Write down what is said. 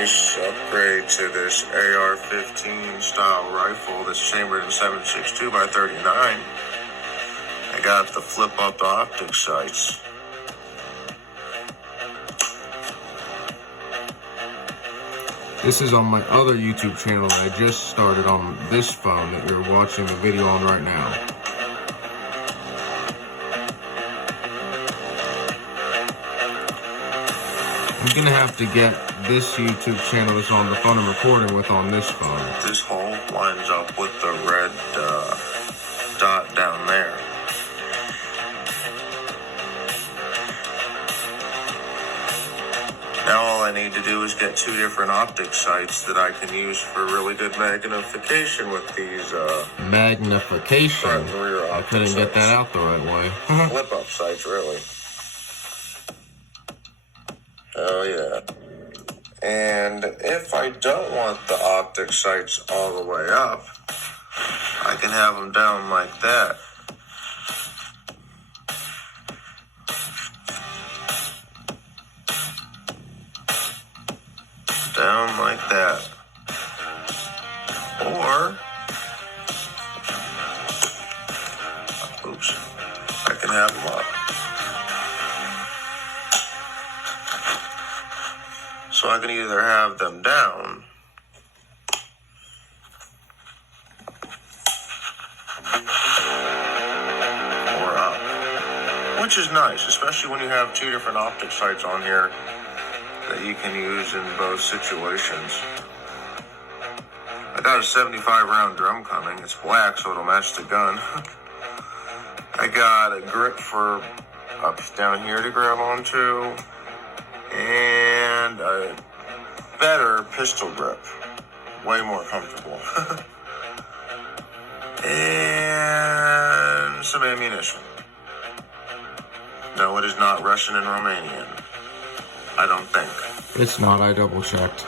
nice upgrade to this AR-15 style rifle that's chambered in 7.62 by 39. I got the flip-up optic sights. This is on my other YouTube channel that I just started on this phone that you're watching the video on right now. I'm gonna have to get this YouTube channel that's on the phone I'm recording with on this phone. This hole lines up with the red dot down there. Now all I need to do is get two different optic sights that I can use for really good magnification with these magnification? Front and rear optic I couldn't sights. Get that out the right way. Flip-up sights, really. Oh yeah. And if I don't want the optic sights all the way up, I can have them down like that. Down like that. Or, oops, I can have them up. So I can either have them down or up, which is nice, especially when you have two different optic sights on here that you can use in both situations. I got a 75 round drum coming. It's black, so it'll match the gun. I got a grip for up down here to grab onto, and a better pistol grip, way more comfortable. And some ammunition. No, it is not Russian and Romanian. I don't think. It's not, I double checked.